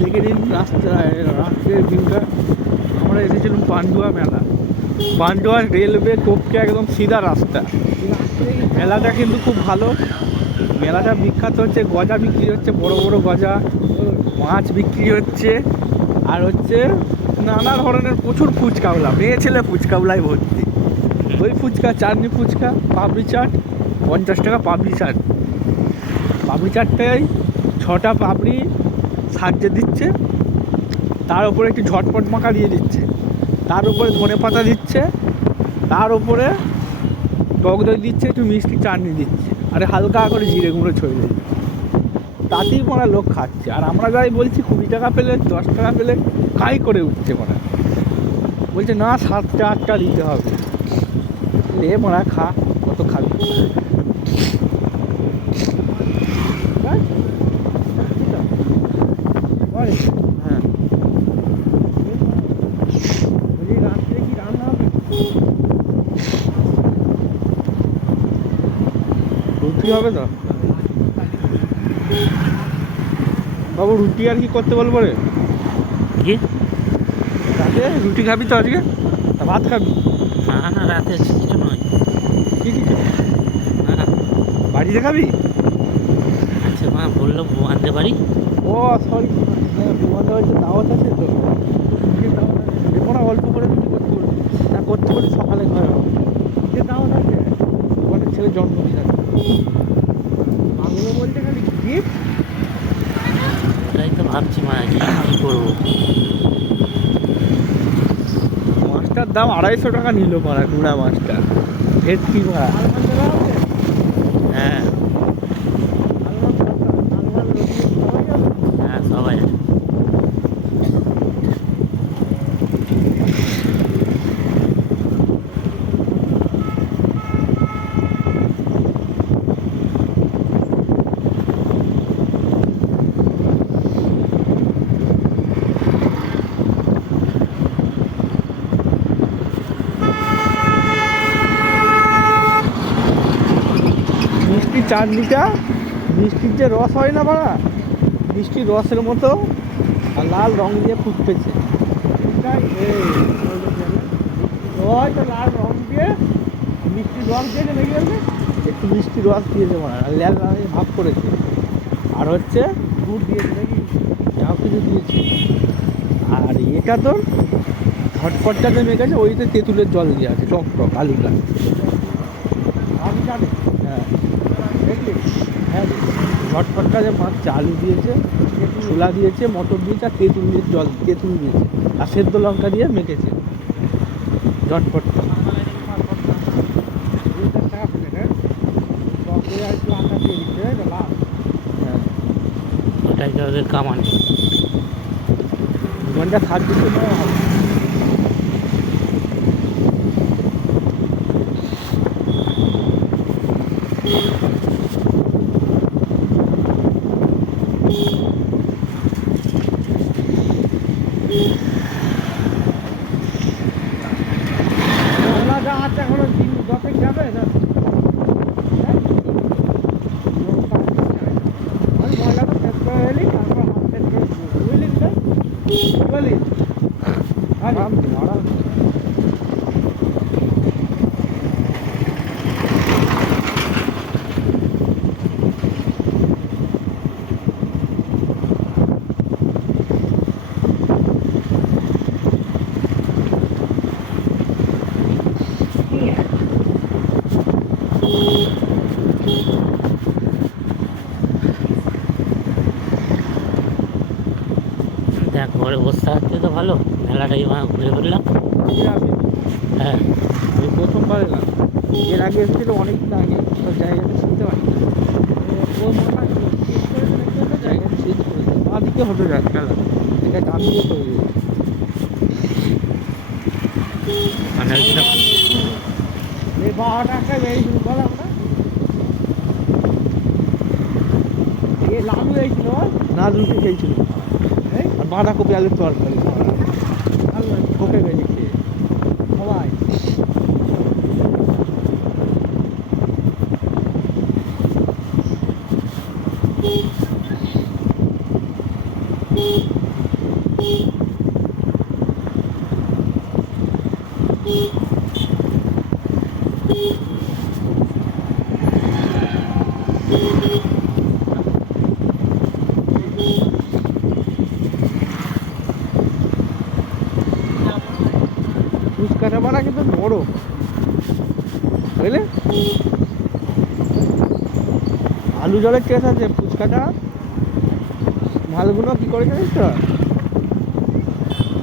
দেখে নিন রাস্তায় রাত্রের ভিউটা। আমরা এসেছিলাম পান্ডুয়া মেলা। পান্ডুয়া রেলওয়ে কোপকে একদম সিধা রাস্তা। মেলাটা কিন্তু খুব ভালো। মেলাটা বিখ্যাত হচ্ছে গজা বিক্রি হচ্ছে, বড় বড় গজা, মাছ বিক্রি হচ্ছে, আর হচ্ছে নানা ধরনের প্রচুর ফুচকাওলা, মেয়ে ছেলে ফুচকাওলায় ভর্তি। ওই ফুচকা, চাটনি ফুচকা, পাপড়ি চাট, 50 টাকা পাপড়ি চাট। পাপড়ি চাটটাই 6টা পাপড়ি সাজিয়ে দিচ্ছে, তার উপরে একটু ঝটপট মাখা দিয়ে দিচ্ছে, তার উপরে ধনে পাতা দিচ্ছে, তার উপরে টক দই দিচ্ছে, একটু মিষ্টি চাটনি দিচ্ছে, আরে হালকা করে জিরে গুঁড়ো ছড়িয়ে দিচ্ছে। তাতেই মনে লোক খাচ্ছে। আর আমরা যাই বলছি 20 টাকা পেলে, 10 টাকা পেলে, কাই করে উঠছে মনে, বলছে না 7টা 8টা দিতে হবে। লে মরা খা, কত খাবি। হ্যাঁ, রাত্রে কি রান্না হবে? রুটি হবে তো বাবু, রুটি আর কি করতে বলবো রে? কি রাতে রুটি খাবি তো আজকে? না ভাত খাবি? না না, রাতে কিছু নয়। কি কিছু না, বাড়িতে খাবি? আচ্ছা মা বললো আনতে পারি। ও সরি, তোমাদের হয়তো দাওয়াত আছে তো, দেখো না অল্প করে রুটি করতে বলবি, না করতে বলি সকালে ঘরে হবে। যে দাওয়াত আছে, অনেক ছেলে জন্মদিন আছে, বাংলো বলতে খালি গিফট। তাই তো ভাবছি মা কি করবো। মাছটার দাম 250 টাকা নিল মারা, গুঁড়া মাছটা, ভেটকি মারা। হ্যাঁ হ্যাঁ, সবাই আছে। মিষ্টি চাটনিটা, মিষ্টির যে রস হয় না বাড়া, মিষ্টির রসের মতো আর লাল রং দিয়ে ফুটতেছে। হয়তো লাল রং দিয়ে মিষ্টির রস দিয়ে নেমে গেলে একটু মিষ্টি রস দিয়েছে মানে, আর লাল রঙের ভাব করেছে, আর হচ্ছে দুধ দিয়েছে নাকি, যাও কিছু দিয়েছে। আর এটা তো ঝটপটটাতে মেখেছে, ওইতে তেঁতুলের জল দিয়ে আছে, টক টক আলুটা। হ্যাঁ হ্যাঁ, ঝটপটটা যে মাছ আলু দিয়েছে, ছোলা দিয়েছে, মটর দিয়েছে, আর তেঁতুল দিয়ে জল, তেঁতুল দিয়েছে, আর সেদ্ধ লঙ্কা দিয়ে মেখেছে ঝটপটটা। হ্যাঁ, ওটাই তো ওদের কামান। 2 ঘন্টা থাক দিতে হবে। এখনো দিন 10 যাবে না, ময়লাটা শেষ করে এলি, তারপর হাত শেষ করে বুঝলি বলি আরাম আরাম। দেখ ঘরে বসে থাকতে তো ভালো, মেলাটাই ঘুরে ফেললাম। হ্যাঁ, আমি প্রথমবার এলাম, এর আগে এসেছিল অনেকদিন আগে, সব জায়গাটা চিনতে পারি, ও মনে হয় চেঞ্জ করে জায়গাটা চেঞ্জ করেছে, মা দিকে হতে যায় মেলা, এটা ডান দিকে করে দিয়েছে। মানে এই 12 টাকায় বেরিয়েছিল বল, আমরা এ লালু এইছিল না, রুটি খেয়েছিল, আর বাঁধাকপি আলুর তরকারি ঠকে গেছে খেয়ে সবাই। বড় বুঝলে। আলু জলের টেস্ট আছে ফুচকাটা। মালগুলো কি করে জানিস তো,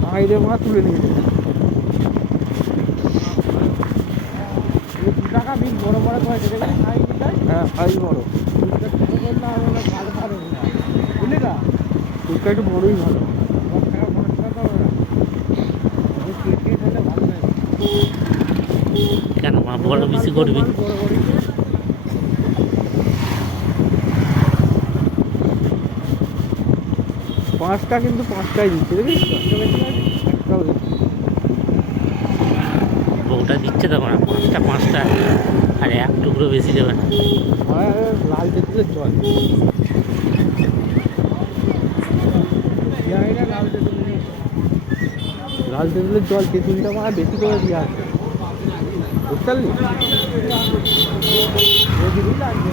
মাইরে মা তুলে নিয়েছে। 2 টাকা বিল বড় বড় করে কেটে গেলে খাই দিতাই। হ্যাঁ সাইজ বড়। ফুচকা ছোট করলে আর হলো ভালো ভালো না, বুঝলি না? ফুচকা একটু বড়ই ভালো। 10 টাকা 15 টাকা তো হবে না। ওই কেটে খেলে ভালো লাগে। কেন মা বড় বেশি করবি? বড় বড়ই করে। পাঁচটা কিন্তু পাঁচটাই দিচ্ছে দেখিস তো, একটু বেশি লাগে। একটাও দিচ্ছে। বউটা দিচ্ছে তখন পাঁচটা আর এক টুকরো বেশি দেবে না। আর লাল তেঁতুলের জল। জানি না লাল তেঁতুল নেই। লাল তেঁতুলের জল তেঁতুলটা মানে বেশি করে দেওয়া আছে, বুঝতে পারলি? এদিনই লাগবে।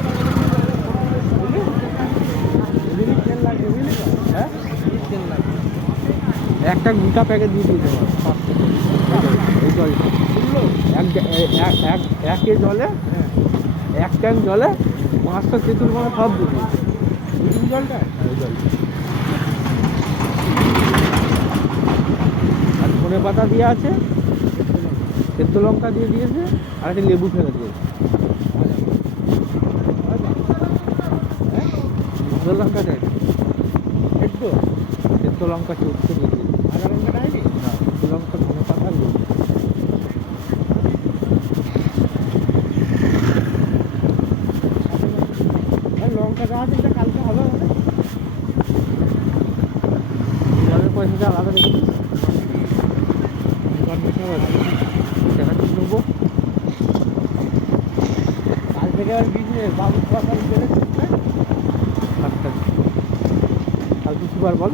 বুঝলি? এদিনই তেল লাগবে, বুঝলি তো? হ্যাঁ তেল লাগবে। একটা গোটা প্যাকেট দিয়ে দিতে হবে এই জলটা। বুঝলো? একে জলে হ্যাঁ। এক ট্যাঙ্ক জলে 5টা তেঁতুল মানে সব দিবি। তেঁতুল জলটা? এই জলটা আর ধনে পাতা দিয়ে আছে, তেঁতো লঙ্কা দিয়ে দিয়েছে, আর একটা লেবু ফেলে দিয়েছে। ভালো লঙ্কা দেয় একটু তেঁতো লঙ্কা চটকে দিয়ে দিয়েছে। আদা লঙ্কা দেয়নি? না তেঁতো লঙ্কা ধনে পাতা আর লেবু। আর লঙ্কা দেওয়া আছে, এটা কালকে হবে মানে? জলের পয়সাটা আলাদা রেখে দিস। টাকাটা নেবো। কাল থেকে আর বিজনেস বাবু কথা বলে কালকে কি বার বল?